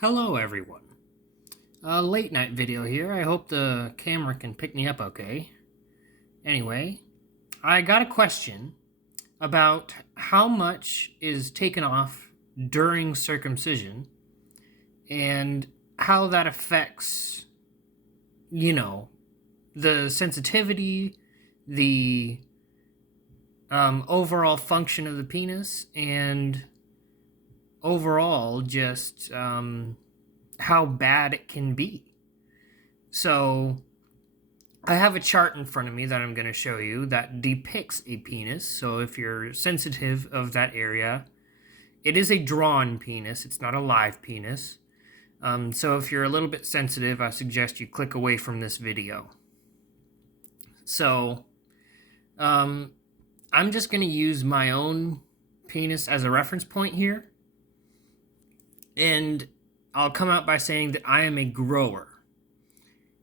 Hello everyone. A late night video here. I hope the camera can pick me up okay. Anyway, I got a question about how much is taken off during circumcision and how that affects, the sensitivity, the overall function of the penis, and overall just how bad it can be. So, I have a chart in front of me that I'm going to show you that depicts a penis. So, if you're sensitive of that area, it is a drawn penis, it's not a live penis. So, if you're a little bit sensitive, I suggest you click away from this video. So, I'm just going to use my own penis as a reference point here. And I'll come out by saying that I am a grower.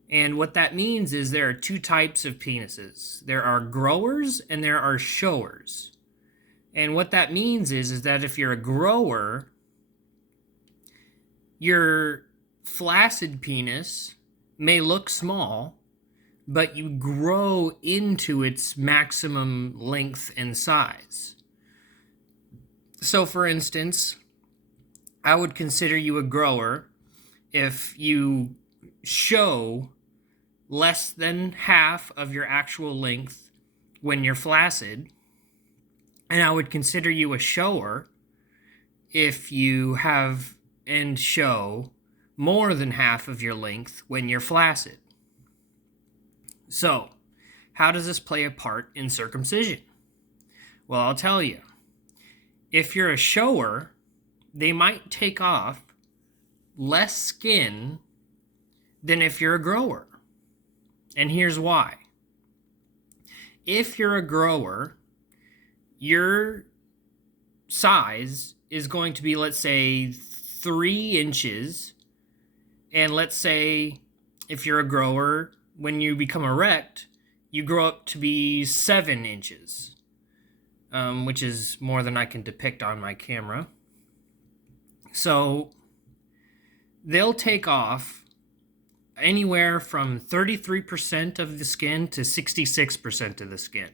And what that means is there are two types of penises. There are growers and there are showers. And what that means is that if you're a grower, your flaccid penis may look small, but you grow into its maximum length and size. So, for instance, I would consider you a grower if you show less than half of your actual length when you're flaccid. And I would consider you a shower if you have and show more than half of your length when you're flaccid. So, how does this play a part in circumcision? Well, I'll tell you. If you're a shower, they might take off less skin than if you're a grower. And here's why. If you're a grower, your size is going to be, let's say, 3 inches. And let's say if you're a grower, when you become erect, you grow up to be 7 inches, which is more than I can depict on my camera. So they'll take off anywhere from 33% of the skin to 66% of the skin.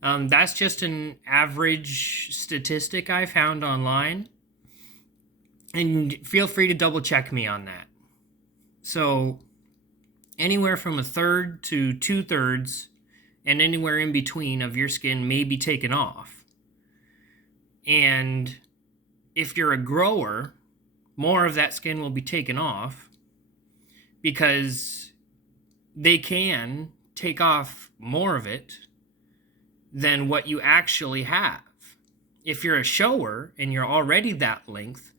That's just an average statistic I found online. And feel free to double check me on that. So anywhere from 1/3 to 2/3 and anywhere in between of your skin may be taken off. And if you're a grower, more of that skin will be taken off because they can take off more of it than what you actually have. If you're a shower and you're already that length,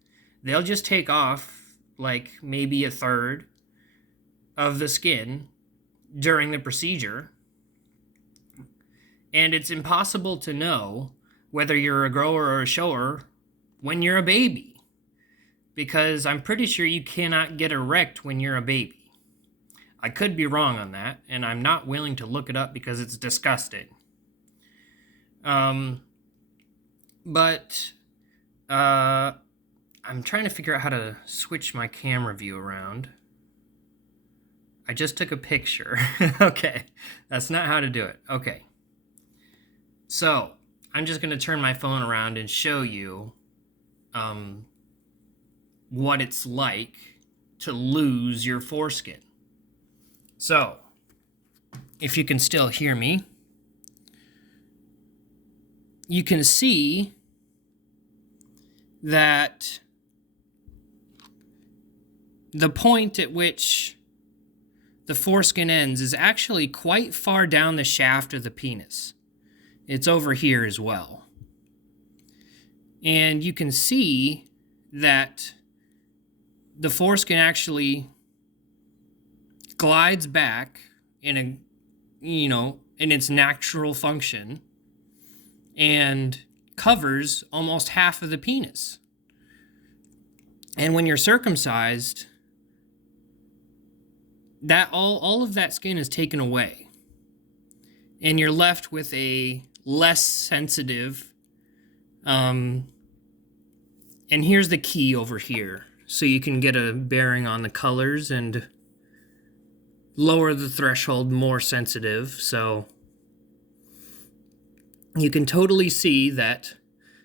they'll just take off like maybe 1/3 of the skin during the procedure. And it's impossible to know whether you're a grower or a shower when you're a baby, because I'm pretty sure you cannot get erect when you're a baby. I could be wrong on that, and I'm not willing to look it up because it's disgusting. But I'm trying to figure out how to switch my camera view around. I just took a picture. Okay, that's not how to do it. Okay. So, I'm just going to turn my phone around and show you what it's like to lose your foreskin. So, if you can still hear me, you can see that the point at which the foreskin ends is actually quite far down the shaft of the penis. It's over here as well. And you can see that the foreskin actually glides back in its natural function and covers almost half of the penis. And when you're circumcised, that all of that skin is taken away. And you're left with a less sensitive, and here's the key over here. so you can get a bearing on the colors and lower the threshold more sensitive. So you can totally see that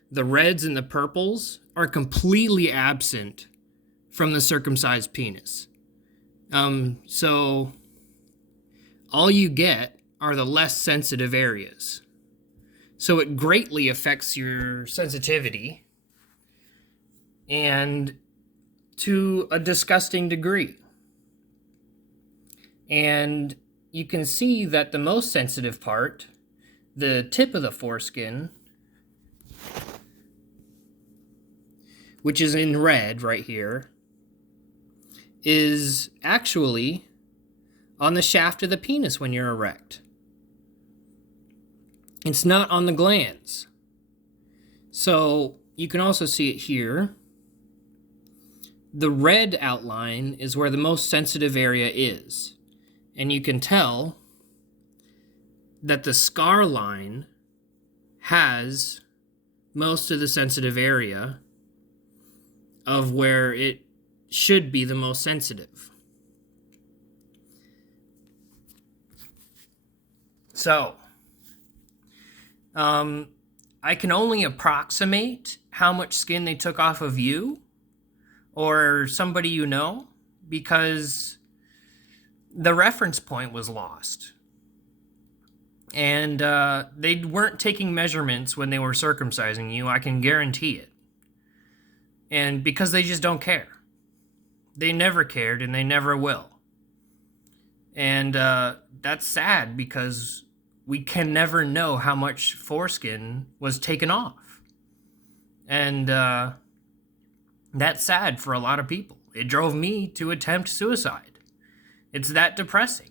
the reds and the purples are completely absent from the circumcised penis. So all you get are the less sensitive areas. So it greatly affects your sensitivity, and to a disgusting degree. And you can see that the most sensitive part, the tip of the foreskin, which is in red right here, is actually on the shaft of the penis when you're erect. It's not on the glands. So you can also see it here. The red outline is where the most sensitive area is. And you can tell that the scar line has most of the sensitive area of where it should be the most sensitive. So, I can only approximate how much skin they took off of you or somebody you know, because the reference point was lost. And they weren't taking measurements when they were circumcising you, I can guarantee it. And because they just don't care. They never cared, and they never will. And that's sad, because we can never know how much foreskin was taken off. And that's sad for a lot of people. It drove me to attempt suicide. It's that depressing.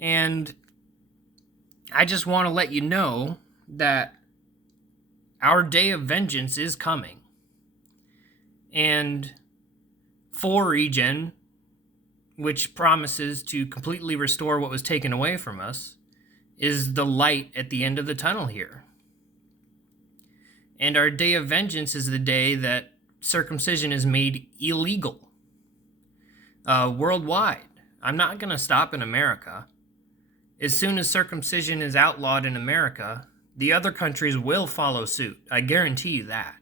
And I just want to let you know that our day of vengeance is coming. And 4Regen, which promises to completely restore what was taken away from us, is the light at the end of the tunnel here. And our day of vengeance is the day that circumcision is made illegal worldwide. I'm not going to stop in America. As soon as circumcision is outlawed in America, the other countries will follow suit. I guarantee you that.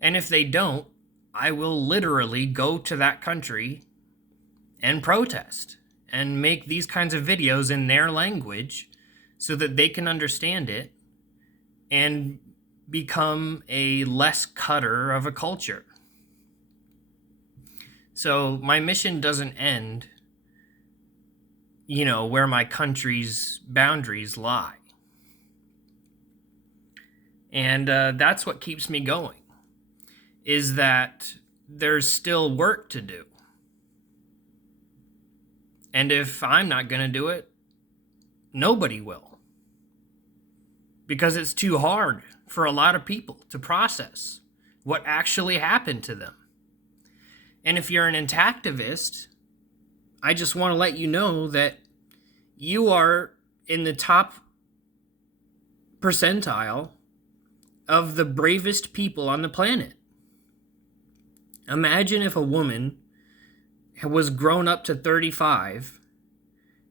And if they don't, I will literally go to that country and protest and make these kinds of videos in their language so that they can understand it and become a less cutter of a culture. So my mission doesn't end, where my country's boundaries lie. And that's what keeps me going, is that there's still work to do. And if I'm not going to do it, nobody will. Because it's too hard for a lot of people to process what actually happened to them. And if you're an intactivist, I just want to let you know that you are in the top percentile of the bravest people on the planet. Imagine if a woman was grown up to 35,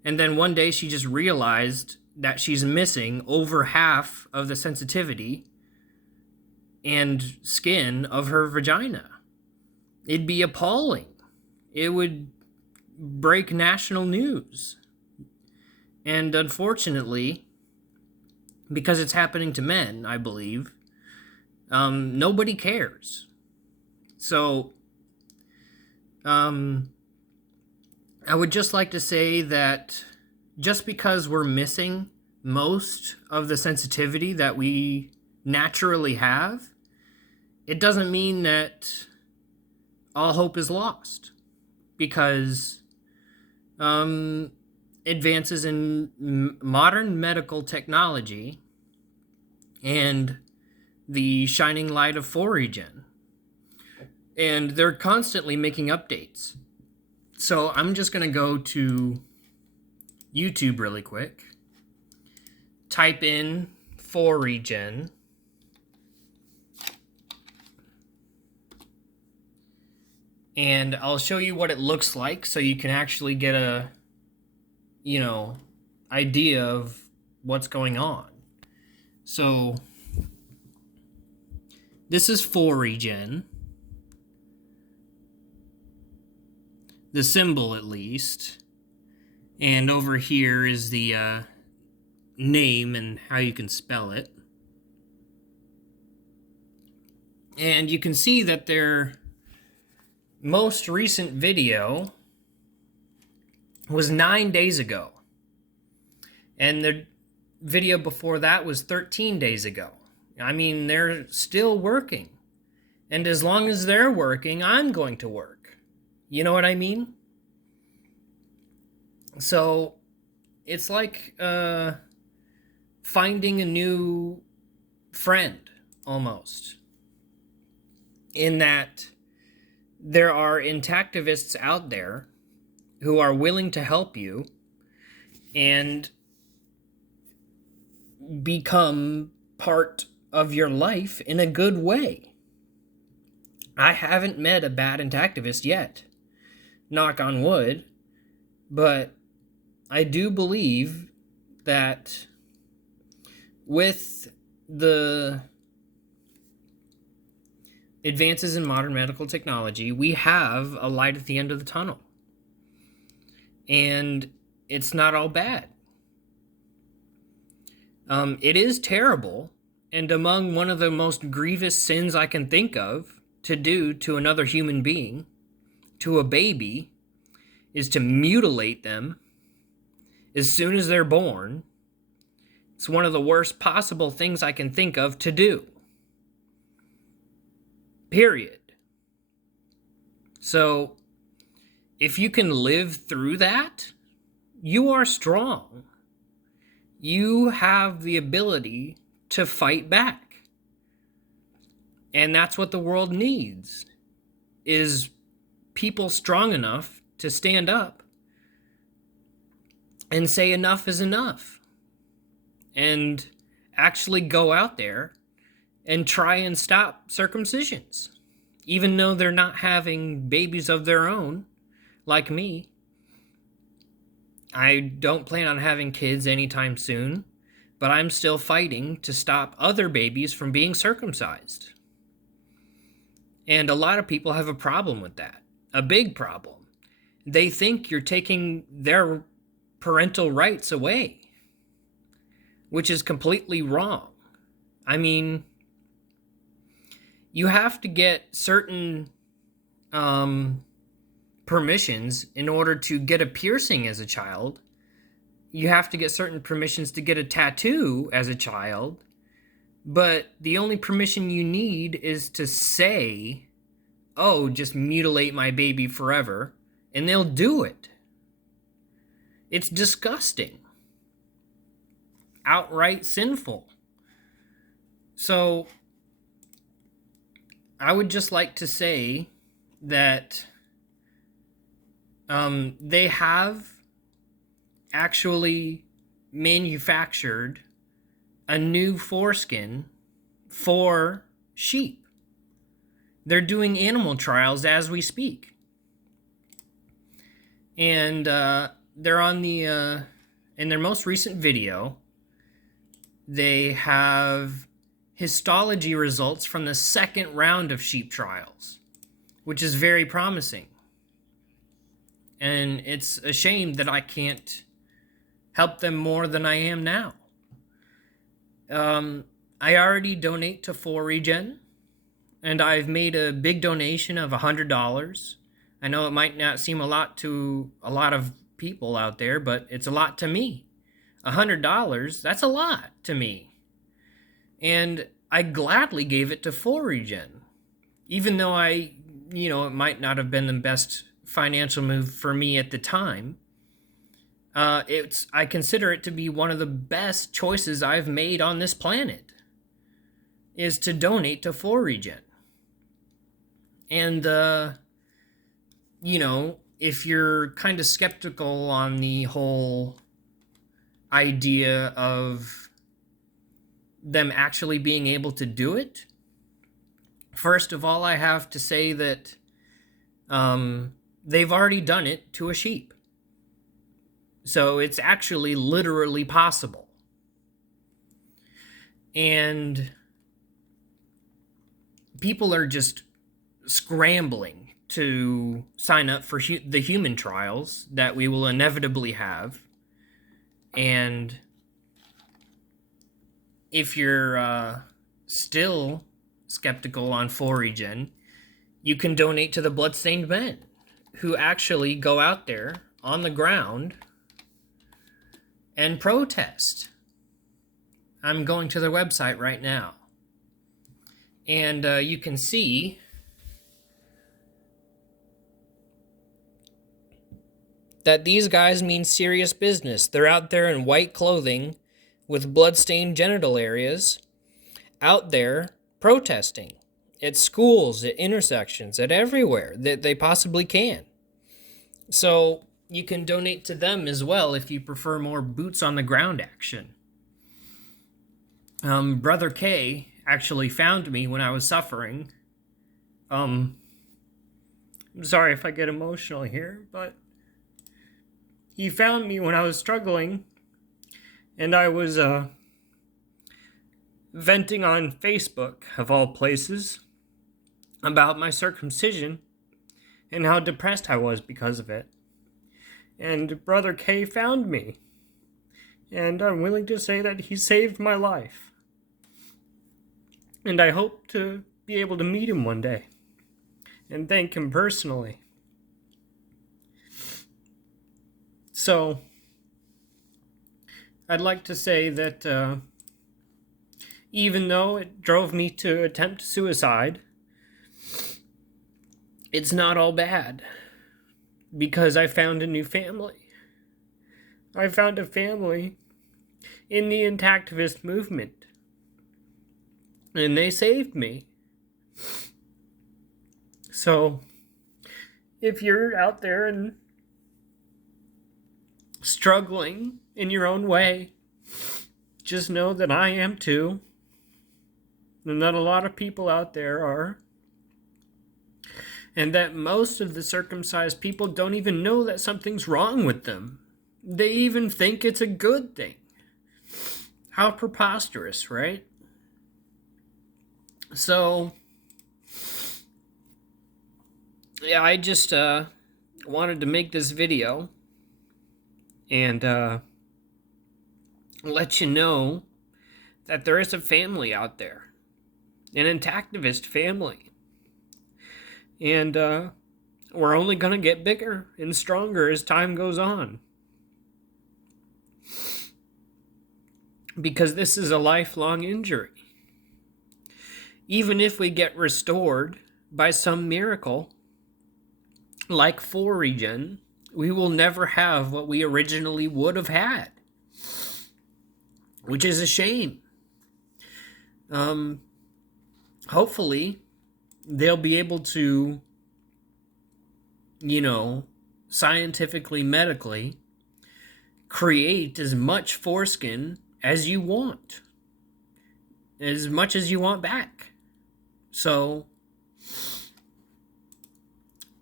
and then one day she just realized that she's missing over half of the sensitivity and skin of her vagina. It'd be appalling. It would break national news. And unfortunately, because it's happening to men, I believe, nobody cares. So, I would just like to say that just because we're missing most of the sensitivity that we naturally have, it doesn't mean that all hope is lost. Because advances in modern medical technology and the shining light of 4Regen, and they're constantly making updates. So I'm just going to go to YouTube really quick, type in 4Regen, And I'll show you what it looks like so you can actually get a, idea of what's going on. So this is full regen. The symbol, at least. And over here is the name and how you can spell it. And you can see that their most recent video was 9 days ago. And the video before that was 13 days ago. I mean, they're still working. And as long as they're working, I'm going to work. You know what I mean? So it's like finding a new friend, almost. In that there are intactivists out there who are willing to help you and become part of your life in a good way. I haven't met a bad intactivist yet, knock on wood, but I do believe that with the advances in modern medical technology, we have a light at the end of the tunnel. And it's not all bad. It is terrible, and among one of the most grievous sins I can think of to do to another human being, to a baby, is to mutilate them as soon as they're born. It's one of the worst possible things I can think of to do. Period. So, if you can live through that, you are strong. You have the ability to fight back. And that's what the world needs, is people strong enough to stand up and say enough is enough. And actually go out there and try and stop circumcisions. Even though they're not having babies of their own, like me. I don't plan on having kids anytime soon, but I'm still fighting to stop other babies from being circumcised. And a lot of people have a problem with that. A big problem. They think you're taking their parental rights away, which is completely wrong. I mean, you have to get certain permissions in order to get a piercing as a child. You have to get certain permissions to get a tattoo as a child. But the only permission you need is to say, oh, just mutilate my baby forever, and they'll do it. It's disgusting. Outright sinful. So, I would just like to say that they have actually manufactured a new foreskin for sheep. They're doing animal trials as we speak. And they're on the, in their most recent video, they have histology results from the second round of sheep trials, which is very promising. And it's a shame that I can't help them more than I am now. I already donate to 4Regen, and I've made a big donation of $100. I know it might not seem a lot to a lot of people out there, but it's a lot to me. $100, that's a lot to me. And I gladly gave it to 4Regen, even though it might not have been the best financial move for me at the time. I consider it to be one of the best choices I've made on this planet, is to donate to 4Regen. And, if you're kind of skeptical on the whole idea of them actually being able to do it, first of all, I have to say that they've already done it to a sheep. So it's actually literally possible. And people are just scrambling to sign up for the human trials that we will inevitably have. And if you're still skeptical on Foreign, you can donate to the Bloodstained Men, who actually go out there on the ground and protest. I'm going to their website right now. And you can see that these guys mean serious business. They're out there in white clothing with blood-stained genital areas, out there protesting at schools, at intersections, at everywhere that they possibly can. So you can donate to them as well if you prefer more boots on the ground action. Brother K actually found me when I was suffering. I'm sorry if I get emotional here, but he found me when I was struggling, and I was venting on Facebook, of all places, about my circumcision and how depressed I was because of it. And Brother K found me, and I'm willing to say that he saved my life. And I hope to be able to meet him one day and thank him personally. So, I'd like to say that even though it drove me to attempt suicide, it's not all bad, because I found a new family. I found a family in the Intactivist movement, and they saved me. So, if you're out there and struggling in your own way, just know that I am too, and that a lot of people out there are, and that most of the circumcised people don't even know that something's wrong with them. They even think it's a good thing. How preposterous, right? So, yeah, I just wanted to make this video and let you know that there is a family out there, an Intactivist family. And we're only going to get bigger and stronger as time goes on. Because this is a lifelong injury. Even if we get restored by some miracle, like Foreign, we will never have what we originally would have had, which is a shame. Hopefully, they'll be able to, scientifically, medically, create as much foreskin as you want. As much as you want back. So,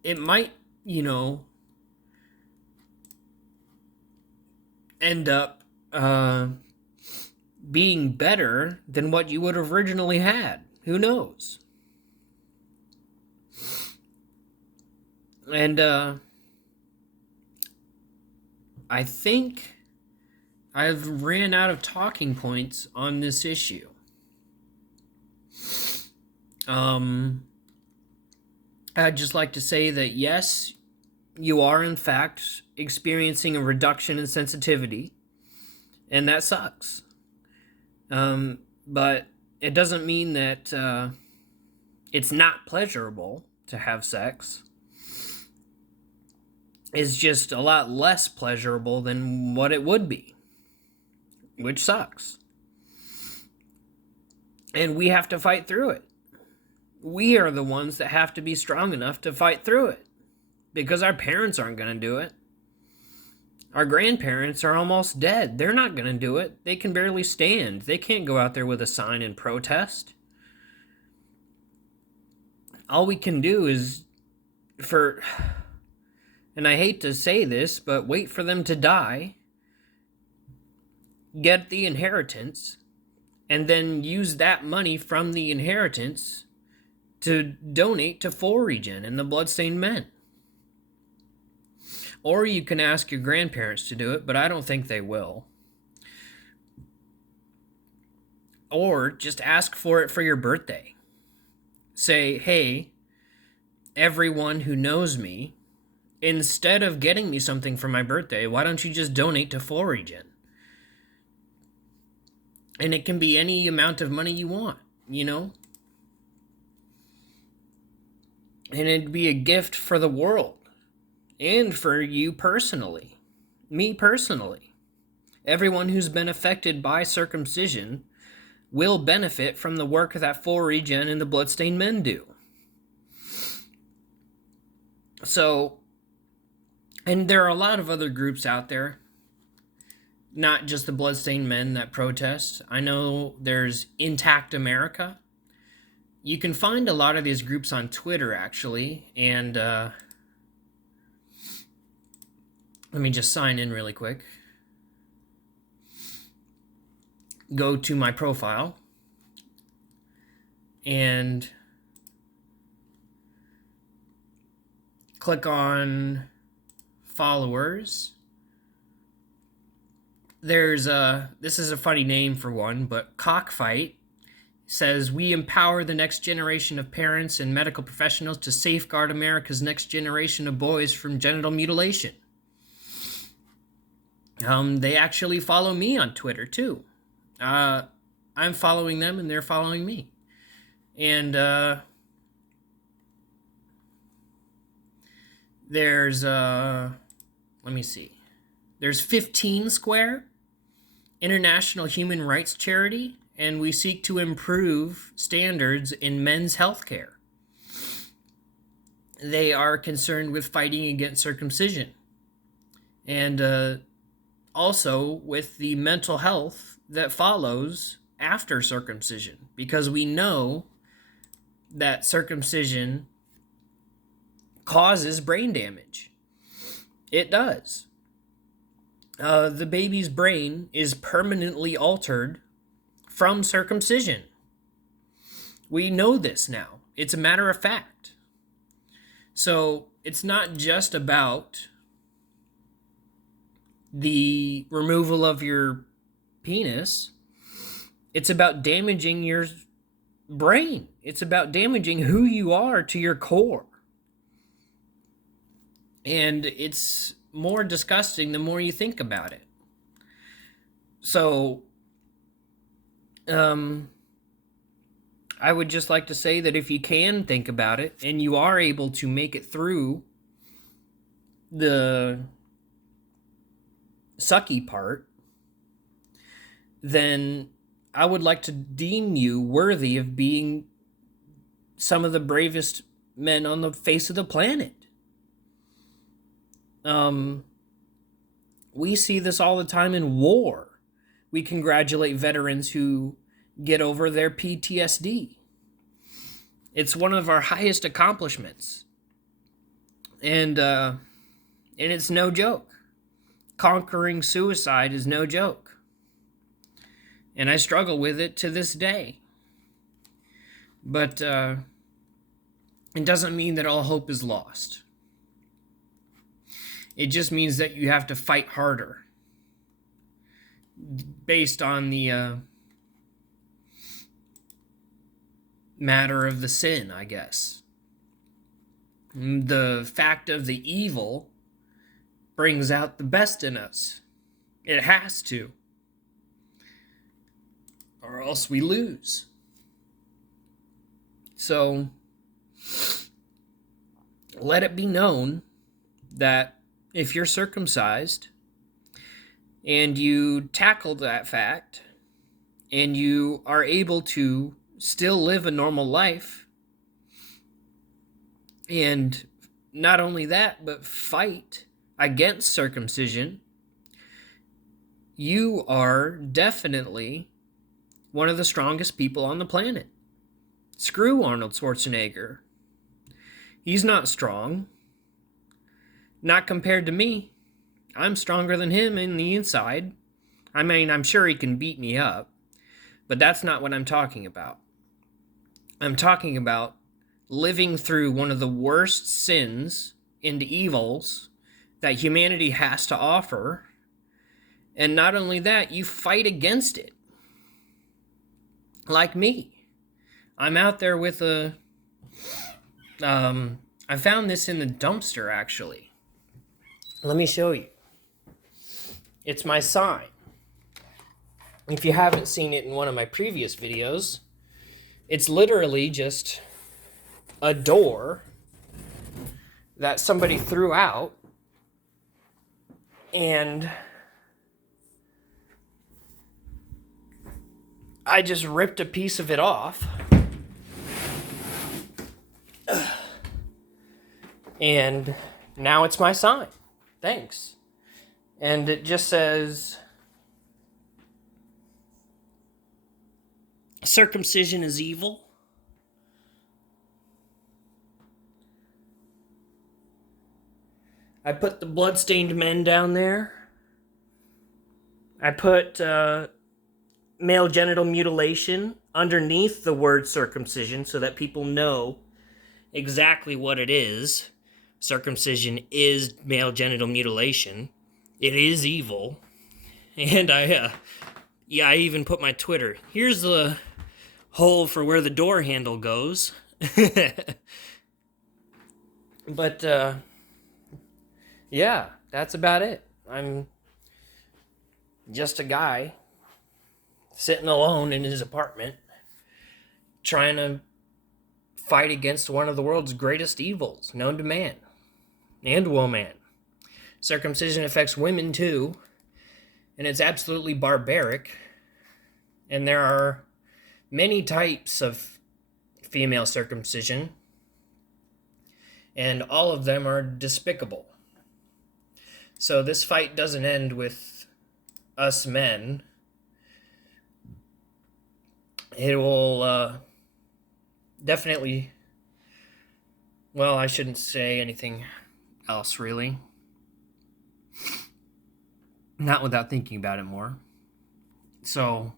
it might, end up being better than what you would have originally had. Who knows? And I think I've ran out of talking points on this issue. I'd just like to say that yes, you are in fact experiencing a reduction in sensitivity, and that sucks. But it doesn't mean that it's not pleasurable to have sex. It's just a lot less pleasurable than what it would be, which sucks. And we have to fight through it. We are the ones that have to be strong enough to fight through it, because our parents aren't going to do it. Our grandparents are almost dead. They're not going to do it. They can barely stand. They can't go out there with a sign and protest. All we can do is and I hate to say this, but wait for them to die, get the inheritance, and then use that money from the inheritance to donate to 4Regen and the Bloodstained Men. Or you can ask your grandparents to do it, but I don't think they will. Or just ask for it for your birthday. Say, hey, everyone who knows me, instead of getting me something for my birthday, why don't you just donate to 4Regen? And it can be any amount of money you want, you know? And it'd be a gift for the world. And for you personally. Me personally. Everyone who's been affected by circumcision will benefit from the work that 4Regen and the Bloodstained Men do. So, and there are a lot of other groups out there, not just the Bloodstained Men that protest. I know there's Intact America. You can find a lot of these groups on Twitter, actually, and let me just sign in really quick. Go to my profile and click on followers. There's this is a funny name for one, but Cockfight says, we empower the next generation of parents and medical professionals to safeguard America's next generation of boys from genital mutilation. They actually follow me on Twitter too. I'm following them and they're following me. And there's let me see. There's 15 Square, international human rights charity, and we seek to improve standards in men's health care. They are concerned with fighting against circumcision and also with the mental health that follows after circumcision, because we know that circumcision causes brain damage. It does. The baby's brain is permanently altered from circumcision. We know this now. It's a matter of fact. So it's not just about the removal of your penis. It's about damaging your brain. It's about damaging who you are to your core. And it's more disgusting the more you think about it. So, I would just like to say that if you can think about it and you are able to make it through the sucky part, then I would like to deem you worthy of being some of the bravest men on the face of the planet. We see this all the time in war. We congratulate veterans who get over their PTSD. It's one of our highest accomplishments. And it's no joke. Conquering suicide is no joke. And I struggle with it to this day. But it doesn't mean that all hope is lost. It just means that you have to fight harder. Based on the matter of the sin, I guess. The fact of the evil brings out the best in us. It has to. Or else we lose. So, let it be known that if you're circumcised and you tackle that fact and you are able to still live a normal life, and not only that, but fight against circumcision, you are definitely one of the strongest people on the planet. Screw Arnold Schwarzenegger. He's not strong. Not compared to me. I'm stronger than him in the inside. I mean, I'm sure he can beat me up, but that's not what I'm talking about. I'm talking about living through one of the worst sins and evils that humanity has to offer. And not only that, you fight against it. Like me. I'm out there with a... I found this in the dumpster, actually. Let me show you. It's my sign. If you haven't seen it in one of my previous videos, it's literally just a door that somebody threw out, and I just ripped a piece of it off, and now it's my sign. Thanks. And it just says, circumcision is evil. I put the bloodstained men down there. I put male genital mutilation underneath the word circumcision so that people know exactly what it is. Circumcision is male genital mutilation. It is evil. And I even put my Twitter. Here's the hole for where the door handle goes. But, yeah, that's about it. I'm just a guy sitting alone in his apartment trying to fight against one of the world's greatest evils known to man and woman. Circumcision affects women too, and it's absolutely barbaric. And there are many types of female circumcision, and all of them are despicable. So this fight doesn't end with us men. It will definitely... Well, I shouldn't say anything else, really. Not without thinking about it more. So,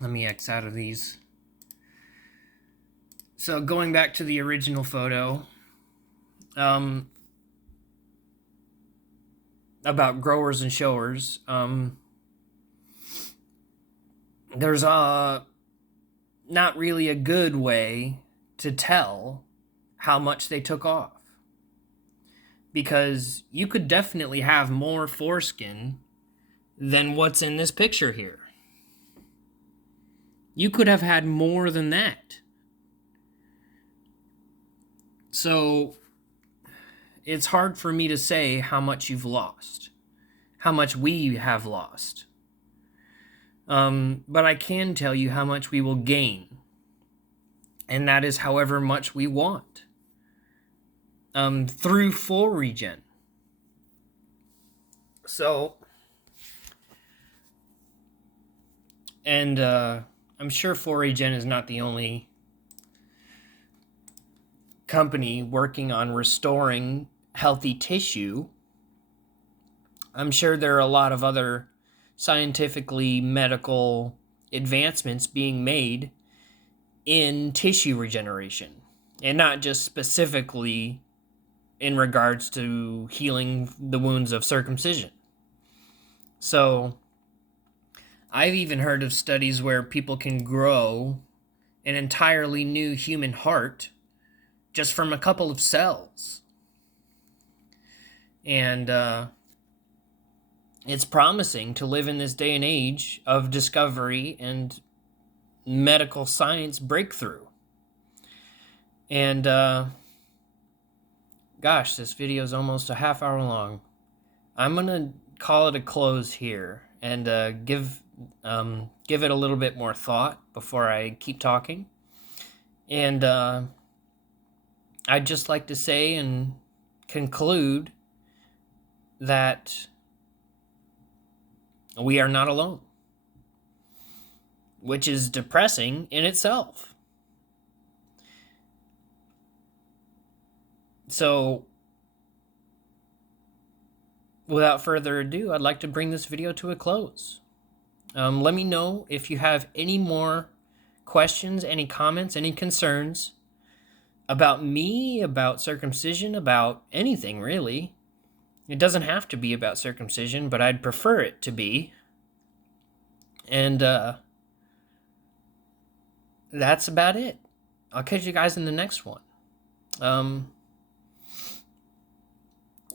let me X out of these. So, going back to the original photo, about growers and showers, there's not really a good way to tell how much they took off. Because you could definitely have more foreskin than what's in this picture here. You could have had more than that. So, it's hard for me to say how much you've lost. How much we have lost. But I can tell you how much we will gain. And that is however much we want. Through full regen. So, and I'm sure 4regen is not the only company working on restoring healthy tissue. I'm sure there are a lot of other scientifically medical advancements being made in tissue regeneration, and not just specifically in regards to healing the wounds of circumcision. So, I've even heard of studies where people can grow an entirely new human heart just from a couple of cells. And it's promising to live in this day and age of discovery and medical science breakthrough. And gosh, this video is almost a half hour long. I'm gonna call it a close here and give it a little bit more thought before I keep talking. And I'd just like to say and conclude that we are not alone, which is depressing in itself. So, without further ado, I'd like to bring this video to a close. Let me know if you have any more questions, any comments, any concerns about me, about circumcision, about anything really. It doesn't have to be about circumcision, but I'd prefer it to be. And that's about it. I'll catch you guys in the next one.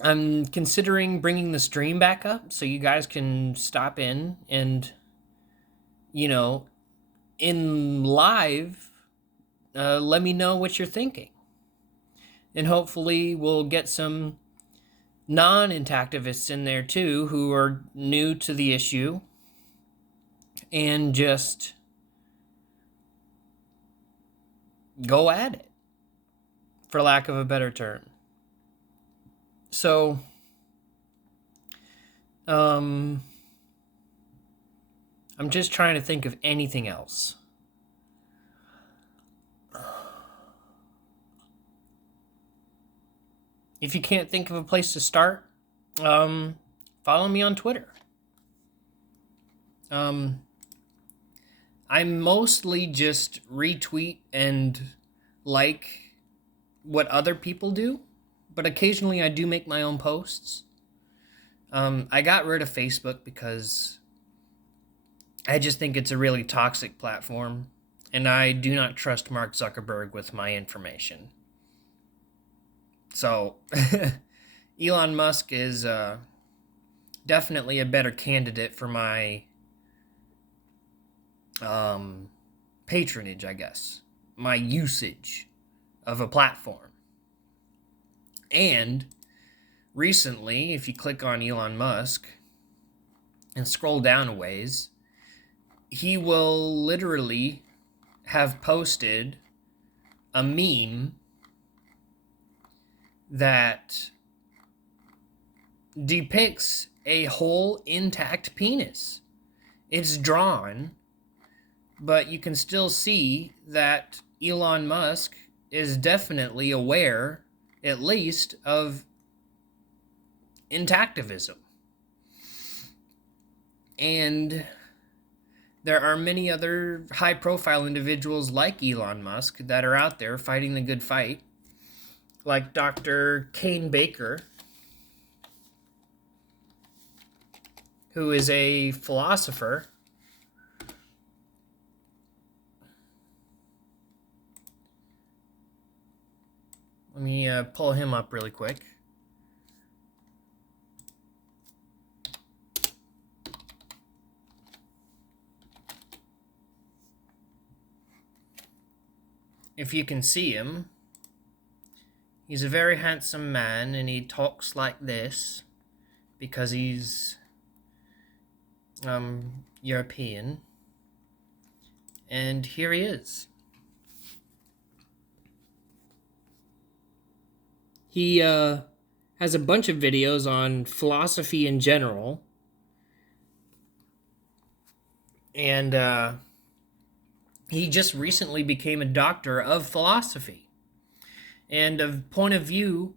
I'm considering bringing the stream back up so you guys can stop in and, in live, let me know what you're thinking. And hopefully we'll get some non-intactivists in there too who are new to the issue and just go at it, for lack of a better term. So, I'm just trying to think of anything else. If you can't think of a place to start, follow me on Twitter. I mostly just retweet and like what other people do, but occasionally I do make my own posts. I got rid of Facebook because I just think it's a really toxic platform, and I do not trust Mark Zuckerberg with my information. So, Elon Musk is definitely a better candidate for my patronage, I guess. My usage of a platform. And recently, if you click on Elon Musk and scroll down a ways, he will literally have posted a meme that depicts a whole intact penis. It's drawn, but you can still see that Elon Musk is definitely aware, at least, of Intactivism. And there are many other high-profile individuals like Elon Musk that are out there fighting the good fight, like Dr. Kane Baker, who is a philosopher. Let me pull him up really quick. If you can see him, he's a very handsome man, and he talks like this because he's European. And here he is. He has a bunch of videos on philosophy in general. And he just recently became a doctor of philosophy. And a point of view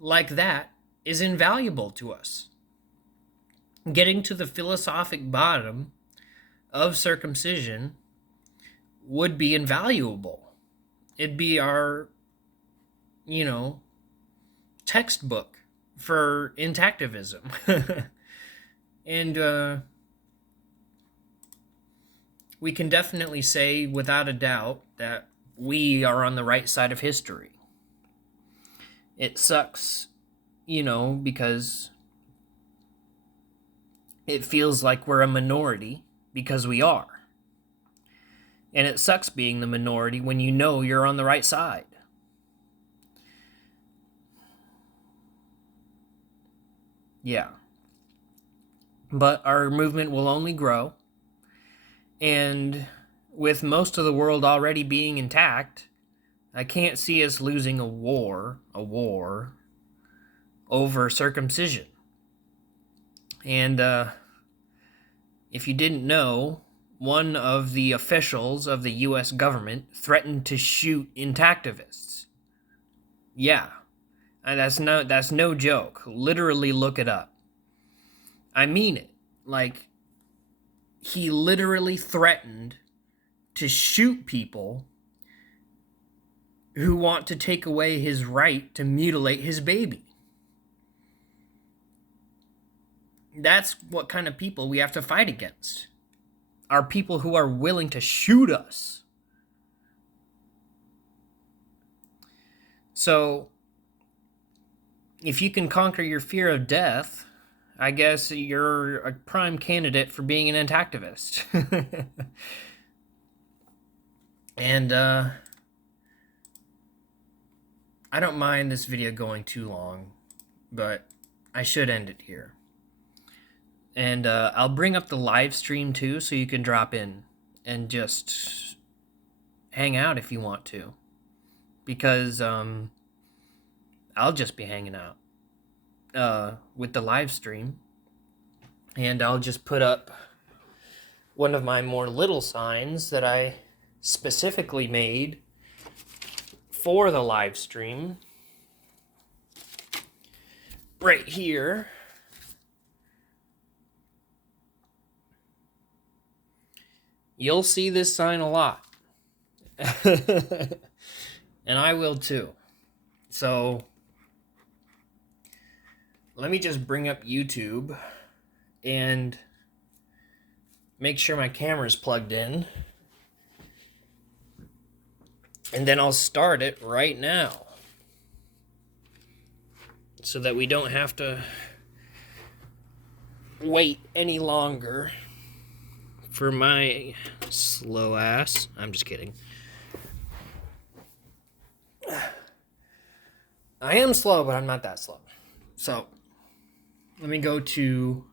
like that is invaluable to us. Getting to the philosophic bottom of circumcision would be invaluable. It'd be our, textbook for intactivism. And we can definitely say without a doubt that we are on the right side of history. It sucks, because it feels like we're a minority, because we are. And it sucks being the minority when you know you're on the right side. Yeah. But our movement will only grow. And with most of the world already being intact, I can't see us losing a war over circumcision. And if you didn't know, one of the officials of the U.S. government threatened to shoot Intactivists. Yeah. That's no joke. Literally look it up. I mean it. Like, he literally threatened to shoot people who want to take away his right to mutilate his baby. That's what kind of people we have to fight against. Are people who are willing to shoot us. So, if you can conquer your fear of death, I guess you're a prime candidate for being an intactivist. And, I don't mind this video going too long, but I should end it here. And I'll bring up the live stream too, so you can drop in and just hang out if you want to. Because I'll just be hanging out with the live stream. And I'll just put up one of my more little signs that I specifically made for the live stream. Right here. You'll see this sign a lot. And I will too. So, let me just bring up YouTube and make sure my camera's plugged in. And then I'll start it right now, so that we don't have to wait any longer for my slow ass. I'm just kidding. I am slow, but I'm not that slow. So, let me go to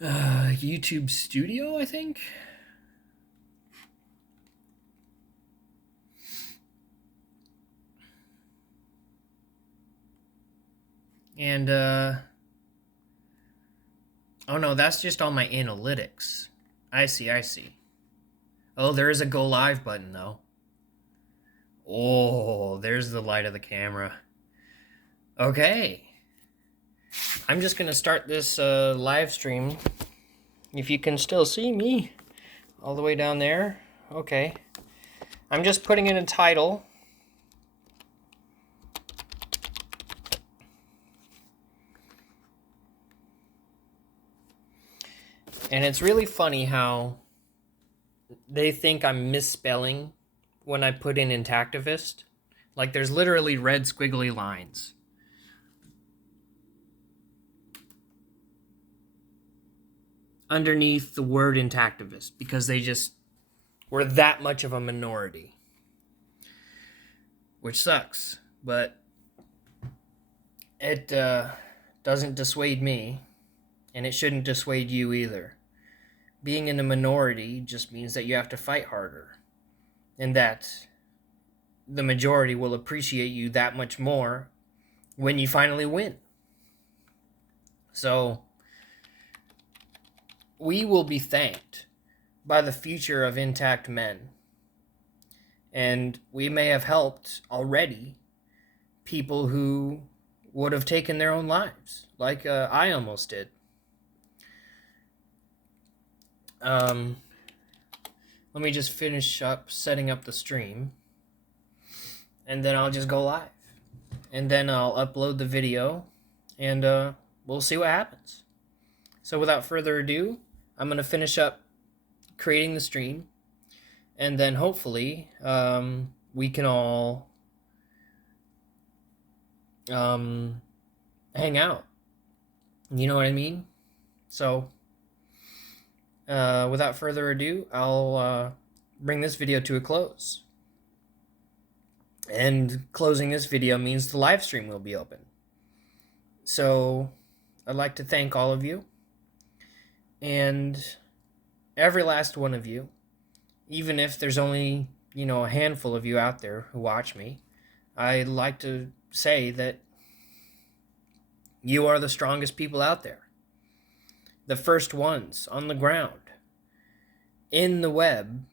YouTube Studio, I think. And, oh no, that's just all my analytics. I see. Oh, there is a go live button, though. Oh, there's the light of the camera. Okay. I'm just going to start this live stream. If you can still see me all the way down there. Okay. I'm just putting in a title. And it's really funny how they think I'm misspelling when I put in Intactivist. Like, there's literally red squiggly lines. Underneath the word Intactivist, because they just were that much of a minority. Which sucks, but it doesn't dissuade me, and it shouldn't dissuade you either. Being in a minority just means that you have to fight harder, and that the majority will appreciate you that much more when you finally win. So, we will be thanked by the future of intact men. And we may have helped already people who would have taken their own lives, like I almost did. Let me just finish up setting up the stream, and then I'll just go live. And then I'll upload the video, and we'll see what happens. So without further ado, I'm going to finish up creating the stream, and then hopefully we can all hang out. You know what I mean? So without further ado, I'll bring this video to a close. And closing this video means the live stream will be open. So I'd like to thank all of you. And every last one of you, even if there's only, a handful of you out there who watch me, I'd like to say that you are the strongest people out there. The first ones on the ground, in the web,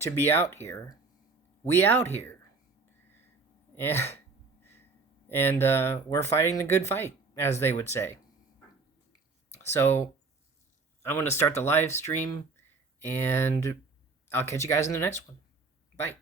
to be out here. We out here. And we're fighting the good fight, as they would say. So I'm going to start the live stream, and I'll catch you guys in the next one. Bye.